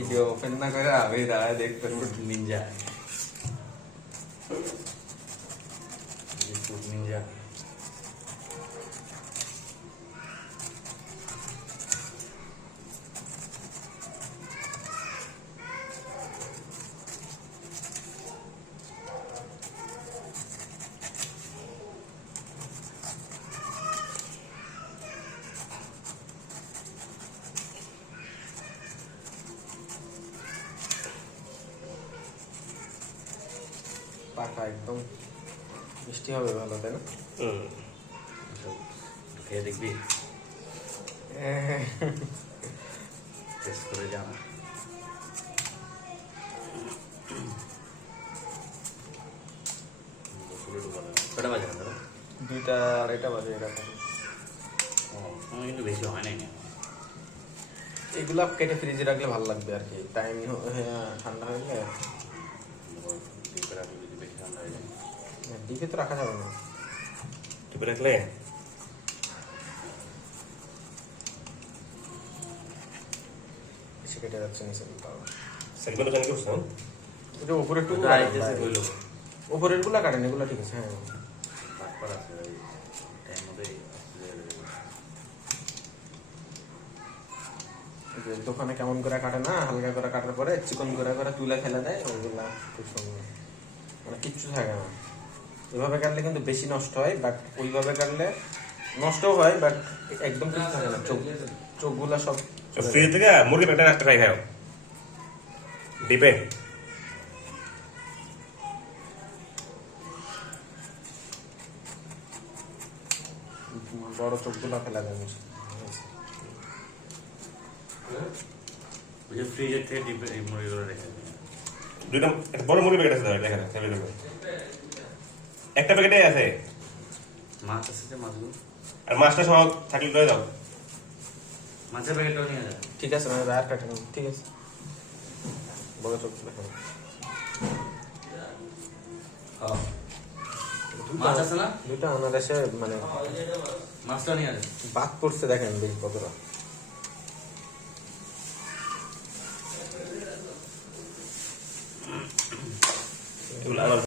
Video open না করে আমি দাঁড়ায় দেখতে নিনজা ফ্রুট নিনজা পাকা একদম মিষ্টি হবে ভালো, তাই না? খেয়ে দেখবি, টেস্ট করে জানা। কটা বাজে না দাদা? 2টা 2:30 বাজে এরকম। সময় কিন্তু বেশি হয় নাই। এগুলা কেটে ফ্রিজে রাখলে ভালো লাগবে আর কি, টাইম ঠান্ডা হয়ে গেলে। ডিপে রাখলে যদি বেশি ঠান্ডা হয়ে যায়, ডিপে তো রাখা যাবে না। ডিপে রাখলে সে কেটে যাচ্ছে নিচে। সেগমেন্ট জানি করছ না? এটা উপরের টুকু ওটা আইতেছে কইলো উপরের গুলা কাটেন, এগুলা ঠিক আছে। হ্যাঁ তারপর আছে ওই টাইম মধ্যে যে দোকানে কেমন করে কাটে না, হালকা করে কাটার পরে চিকন করে করে তুলে ফেলে দেয়, ওইগুলা খুব সুন্দর, মানে কিচ্ছু থাকে না। এভাবে কাটলে কিন্তু বেশি নষ্ট হয়, বাট ওইভাবে কাটলে নষ্টও হয়, বাট একদম কিছু থাকে না। চোখগুলা সব ফ্রিজ থেকে মুরগি পেটে রাখতে খাই খাও ডিপে। বড় চোখগুলা ফেলা দেয়। ওই যে ফ্রিজের থেকে ডিপে এই মুরগিগুলো রেখে দিই। দুইটা একটা বড় মুরগি প্যাকেট আছে দাও, দেখা যাচ্ছে একটা প্যাকেটে আছে। মাছ আছে যে মাছগুলো, আর মাছটা সহ থাকলে লয়ে যাও। মাছের প্যাকেটটাও নিয়ে যায়। ঠিক আছে, মানে আর কাটেন, ঠিক আছে। বড় চোখগুলা ফেলা। মাছ আছে না, দুইটা আনারসে মানে মাছটা নিয়ে যায়। বাদ পড়ছে, দেখেন বেশ কতটা। এগুলো